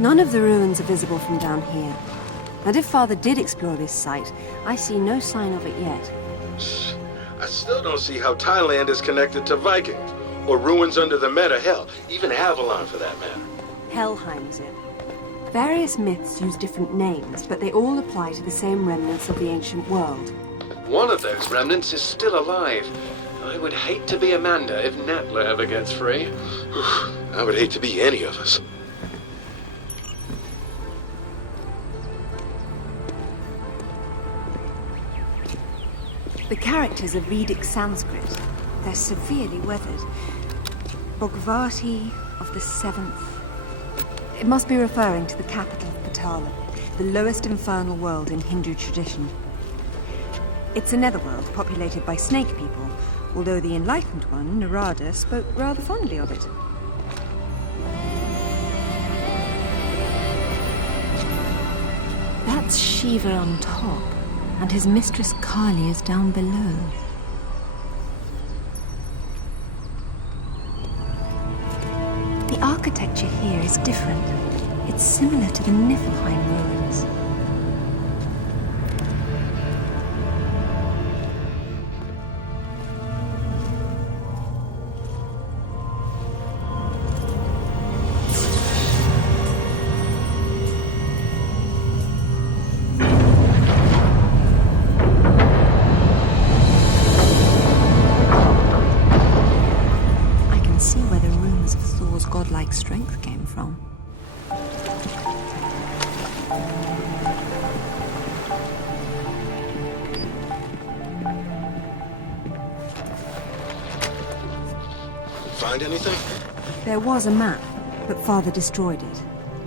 None of the ruins are visible from down here. And if Father did explore this site, I see no sign of it yet. I still don't see how Thailand is connected to Vikings, or ruins under the Meta, hell, even Avalon for that matter. Helheim's it. Various myths use different names, but they all apply to the same remnants of the ancient world. One of those remnants is still alive. I would hate to be Amanda if Natla ever gets free. I would hate to be any of us. The characters are Vedic Sanskrit. They're severely weathered. Bhagavati of the 7th. It must be referring to the capital of Patala, the lowest infernal world in Hindu tradition. It's a netherworld populated by snake people, although the enlightened one, Narada, spoke rather fondly of it. That's Shiva on top, and his mistress Kali is down below. The architecture here is different. It's similar to the Niflheim ruins. Godlike strength came from. Find anything? There was a map, but Father destroyed it.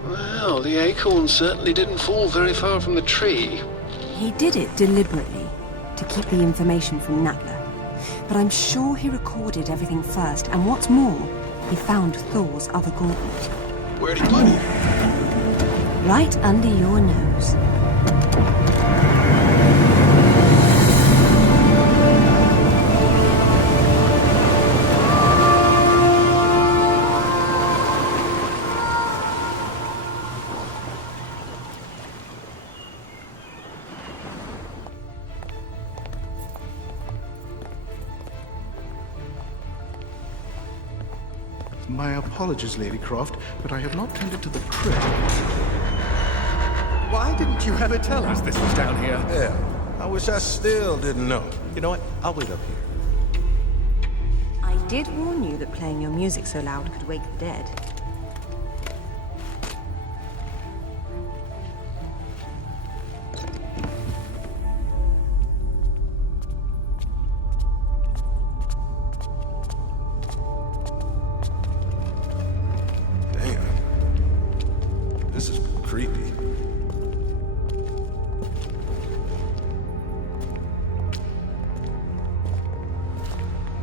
Well, the acorn certainly didn't fall very far from the tree. He did it deliberately, to keep the information from Natla. But I'm sure he recorded everything first, and what's more, he found Thor's other gauntlet. Where'd he put it? Right under your nose. My apologies, Lady Croft, but I have not tended to the crypt. Why didn't you ever tell us this was down here? Yeah, I wish I still didn't know. You know what? I'll wait up here. I did warn you that playing your music so loud could wake the dead.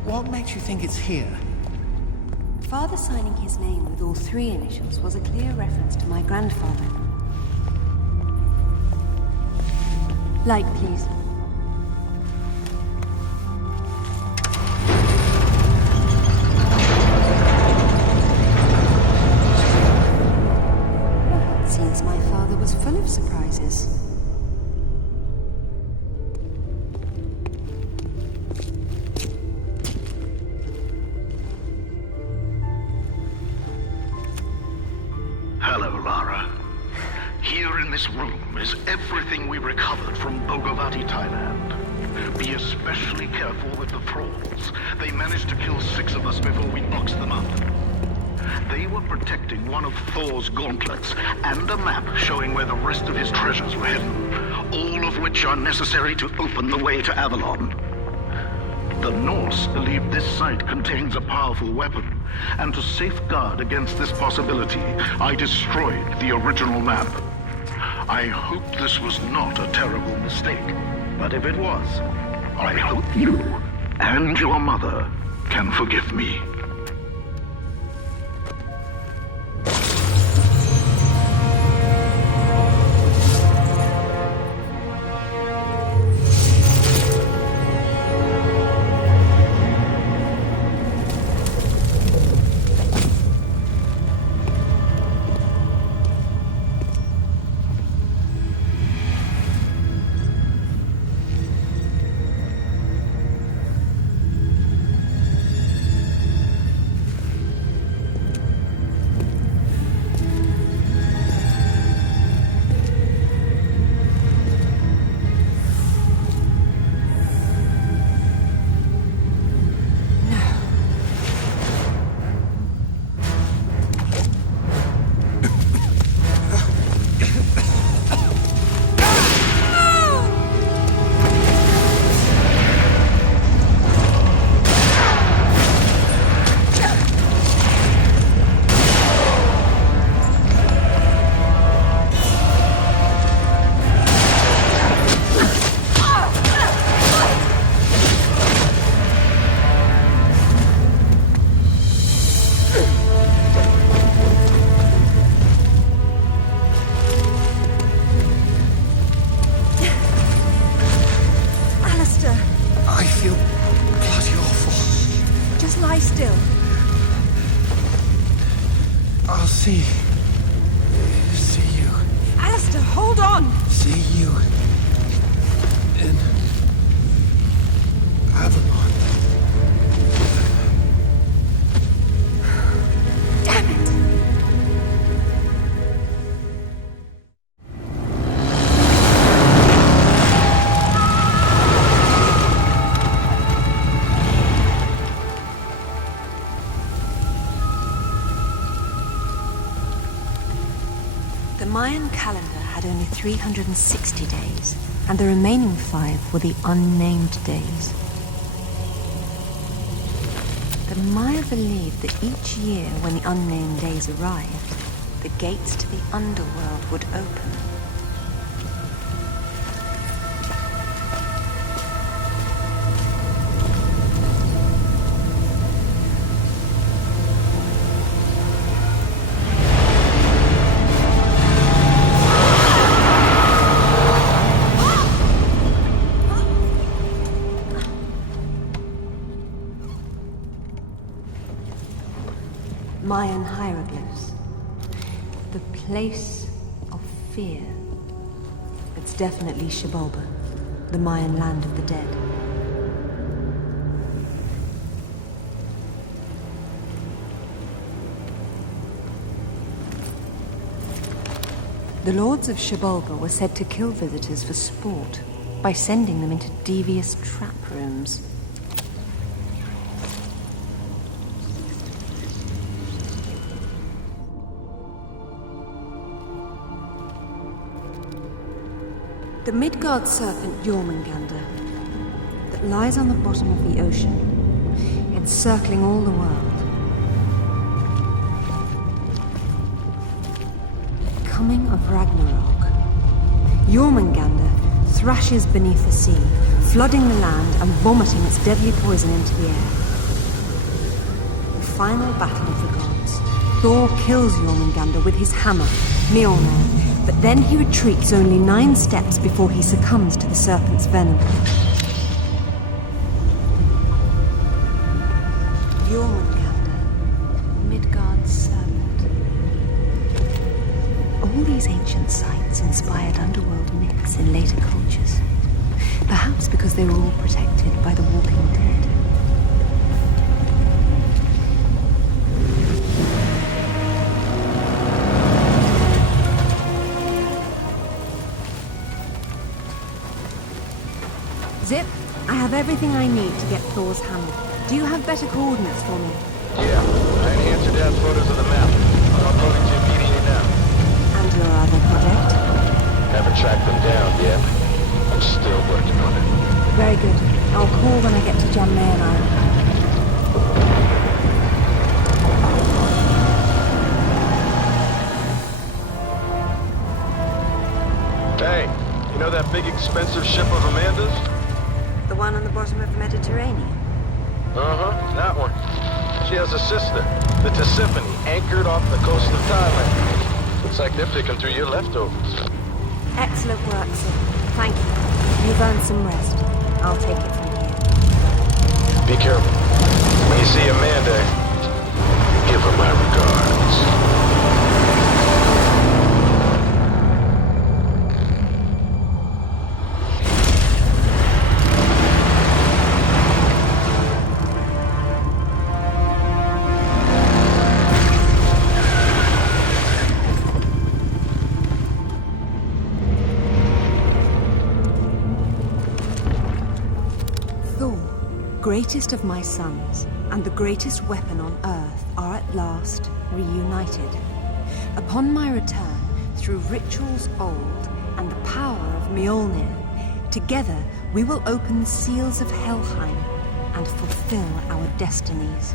What makes you think it's here? Father signing his name with all 3 initials was a clear reference to my grandfather. Light, please. Well, it seems my father was full of surprises. Hello, Lara. Here in this room is everything we recovered from Bhagavati, Thailand. Be especially careful with the thralls. They managed to kill 6 of us before we boxed them up. They were protecting one of Thor's gauntlets and a map showing where the rest of his treasures were hidden, all of which are necessary to open the way to Avalon. The Norse believe this site contains a powerful weapon, and to safeguard against this possibility, I destroyed the original map. I hope this was not a terrible mistake, but if it was, I hope you and your mother can forgive me. Lie still. I'll see you. Alistair, hold on! See you in Avalon. Damn it! The Mayan calendar had only 360 days, and the remaining 5 were the unnamed days. The Maya believed that each year when the unnamed days arrived, the gates to the underworld would open. Mayan hieroglyphs. The place of fear. It's definitely Xibalba, the Mayan land of the dead. The lords of Xibalba were said to kill visitors for sport by sending them into devious trap rooms. The Midgard serpent Jormungandr that lies on the bottom of the ocean, encircling all the world. Coming of Ragnarok. Jormungandr thrashes beneath the sea, flooding the land and vomiting its deadly poison into the air. The final battle of the gods. Thor kills Jormungandr with his hammer, Mjolnir. But then he retreats only 9 steps before he succumbs to the serpent's venom. Jormungandr, Midgard's serpent. All these ancient sites inspired underworld myths in later cultures. Perhaps because they were all protected by the Walking Dead. Zip, I have everything I need to get Thor's hammer. Do you have better coordinates for me? Yeah, I enhanced your dad's photos of the map. I'm uploading to your PDA now. And your other project? Haven't tracked them down yet. I'm still working on it. Very good. I'll call when I get to Jammayan Island. Hey, you know that big expensive ship of Amanda's? The one on the bottom of the Mediterranean? Uh-huh, that one. She has a sister, the Tisiphone, anchored off the coast of Thailand. Looks like they're picking through your leftovers. Excellent work, sir. Thank you. You've earned some rest. I'll take it from here. Be careful. When you see Amanda, give her my regards. Greatest of my sons, and the greatest weapon on Earth, are at last reunited. Upon my return, through rituals old and the power of Mjolnir, together we will open the seals of Helheim and fulfill our destinies.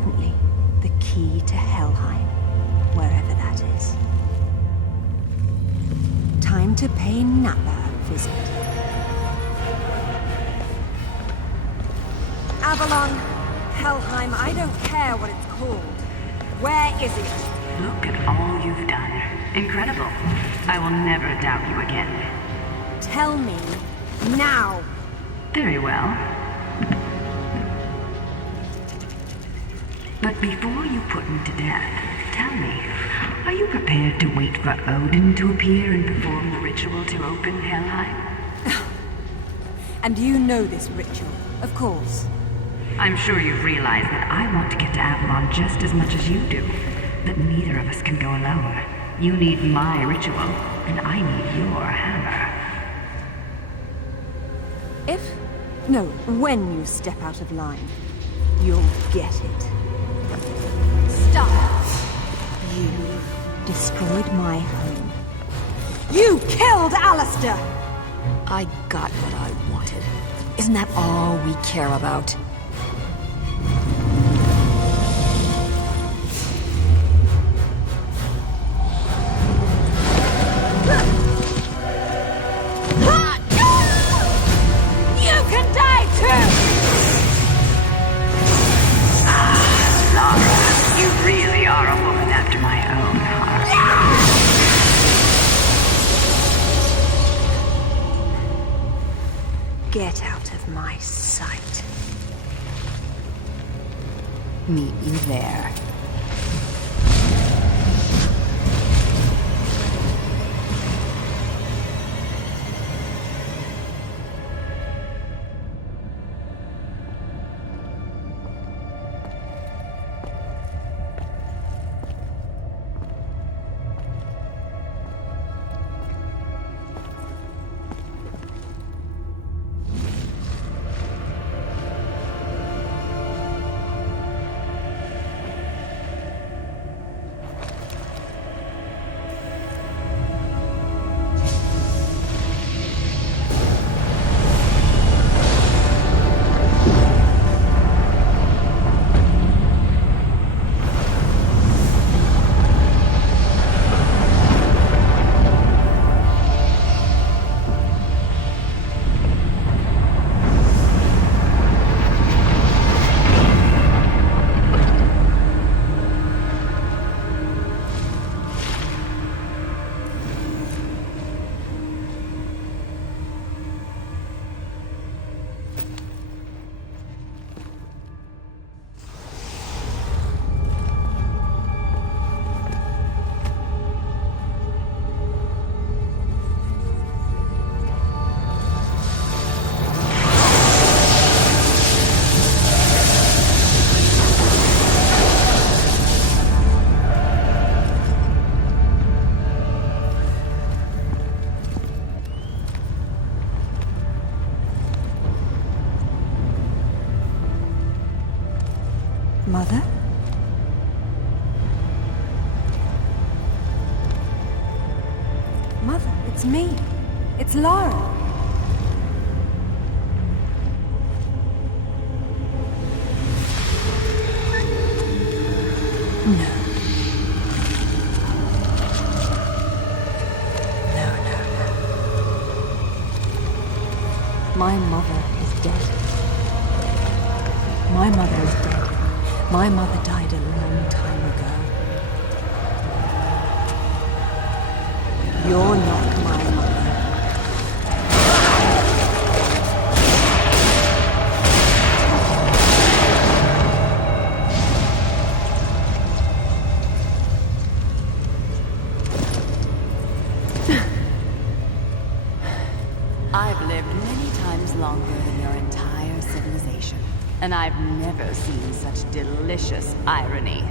importantly, the key to Helheim, wherever that is. Time to pay Napa a visit. Avalon, Helheim, I don't care what it's called. Where is it? Look at all you've done. Incredible. I will never doubt you again. Tell me now. Very well. But before you put me to death, tell me, are you prepared to wait for Odin to appear and perform the ritual to open Helheim? And you know this ritual, of course. I'm sure you've realized that I want to get to Avalon just as much as you do. But neither of us can go alone. You need my ritual, and I need your hammer. When you step out of line, you'll get it. Stop! You destroyed my home. You killed Alistair! I got what I wanted. Isn't that all we care about? Get out of my sight. Meet you there. Mother? Mother, it's me. It's Lara. No. My mother is dead. My mother is dead. My mother died a long time ago. You're not my mother. I've lived many times longer than your entire civilization, and I've never seen such delicious irony.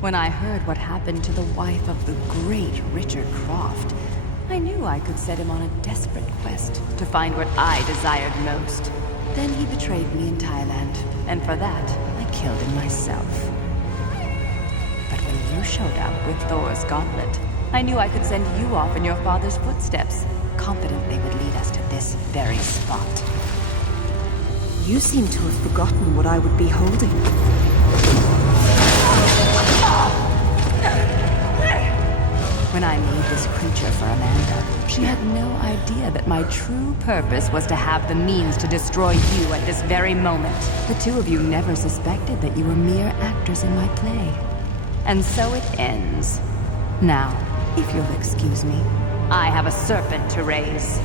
When I heard what happened to the wife of the great Richard Croft, I knew I could set him on a desperate quest to find what I desired most. Then he betrayed me in Thailand, and for that, I killed him myself. But when you showed up with Thor's gauntlet, I knew I could send you off in your father's footsteps, confident they would lead us to this very spot. You seem to have forgotten what I would be holding. future for Amanda. She had no idea that my true purpose was to have the means to destroy you at this very moment. The two of you never suspected that you were mere actors in my play. And so it ends. Now, if you'll excuse me, I have a serpent to raise.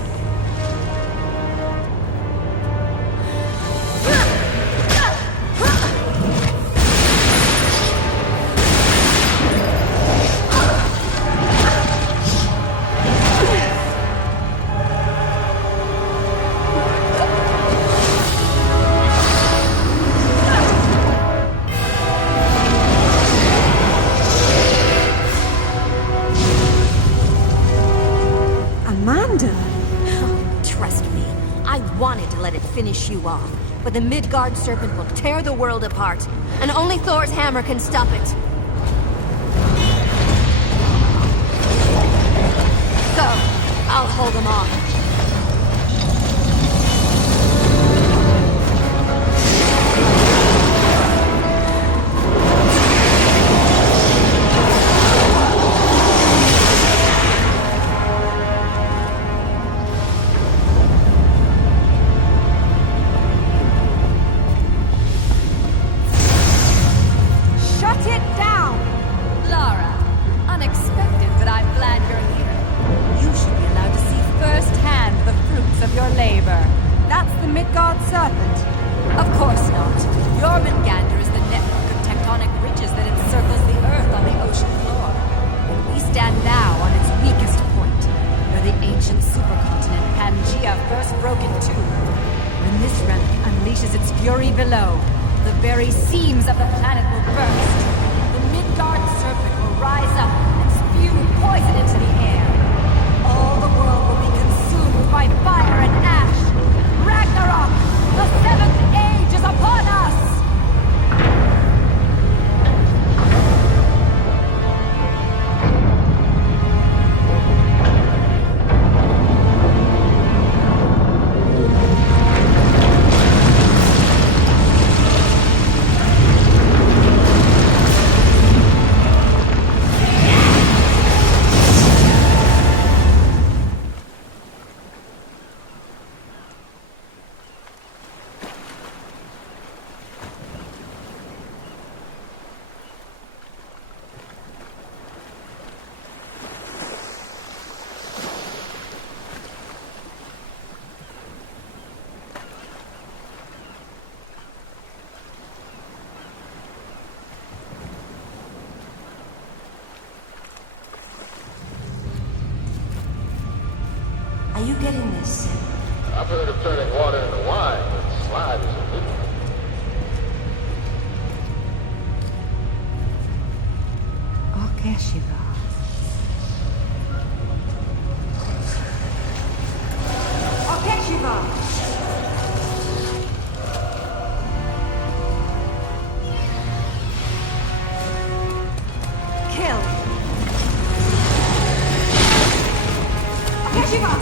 Finish you off, but the Midgard serpent will tear the world apart, and only Thor's hammer can stop it. Go! I'll hold them off. Are you getting this? I've heard of turning water into wine, but slide is a new one. Shiva. Okay, Shiva. Kill. Okay, Shiva.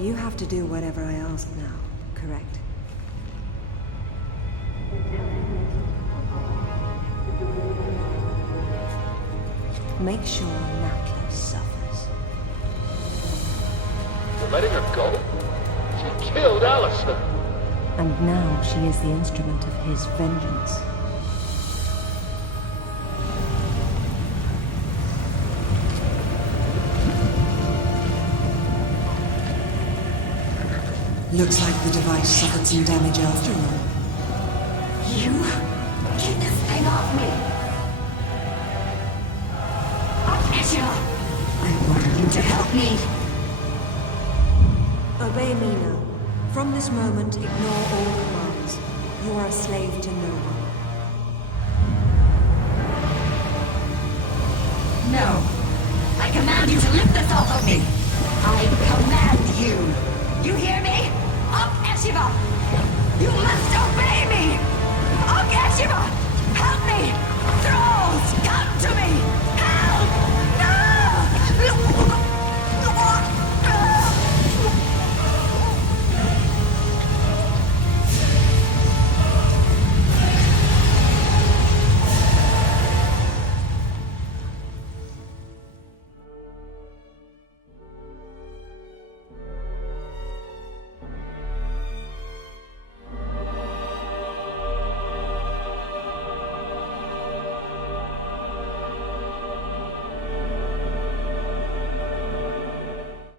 You have to do whatever I ask now, correct? Make sure Natla suffers. You're letting her go? She killed Alistair. And now she is the instrument of his vengeance. Looks like the device suffered some damage after all. You? Get this thing off me! I want you to help me. Obey me now. From this moment, ignore all commands. You are a slave to no one.